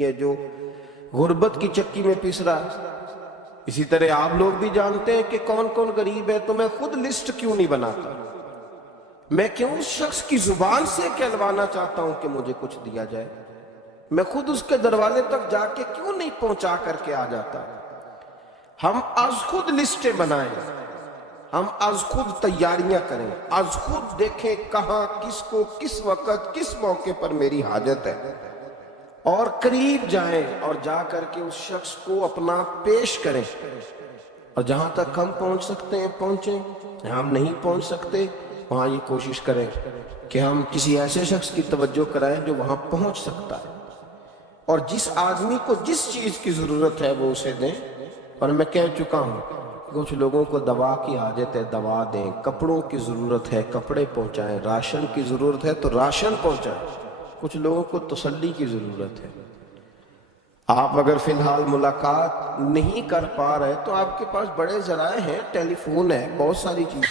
یہ جو غربت کی چکی میں پس رہا ہے. اسی طرح آپ لوگ بھی جانتے ہیں کہ کون کون غریب ہے، تو میں خود لسٹ کیوں نہیں بناتا؟ میں کیوں اس شخص کی زبان سے کہلوانا چاہتا ہوں کہ مجھے کچھ دیا جائے؟ میں خود اس کے دروازے تک جا کے کیوں نہیں پہنچا کر کے آ جاتا؟ ہم از خود لسٹیں بنائیں، ہم از خود تیاریاں کریں، از خود دیکھیں کہاں کس کو کس وقت کس موقع پر میری حاجت ہے، اور قریب جائیں اور جا کر کے اس شخص کو اپنا پیش کریں. اور جہاں تک ہم پہنچ سکتے ہیں پہنچیں، ہم نہیں پہنچ سکتے وہاں یہ کوشش کریں کہ ہم کسی ایسے شخص کی توجہ کرائیں جو وہاں پہنچ سکتا ہے، اور جس آدمی کو جس چیز کی ضرورت ہے وہ اسے دیں. اور میں کہہ چکا ہوں کچھ لوگوں کو دوا کی حاجت ہے، دوا دیں، کپڑوں کی ضرورت ہے، کپڑے پہنچائیں، راشن کی ضرورت ہے تو راشن پہنچائیں. کچھ لوگوں کو تسلی کی ضرورت ہے. آپ اگر فی الحال ملاقات نہیں کر پا رہے تو آپ کے پاس بڑے ذرائع ہیں، ٹیلی فون ہے، بہت ساری چیز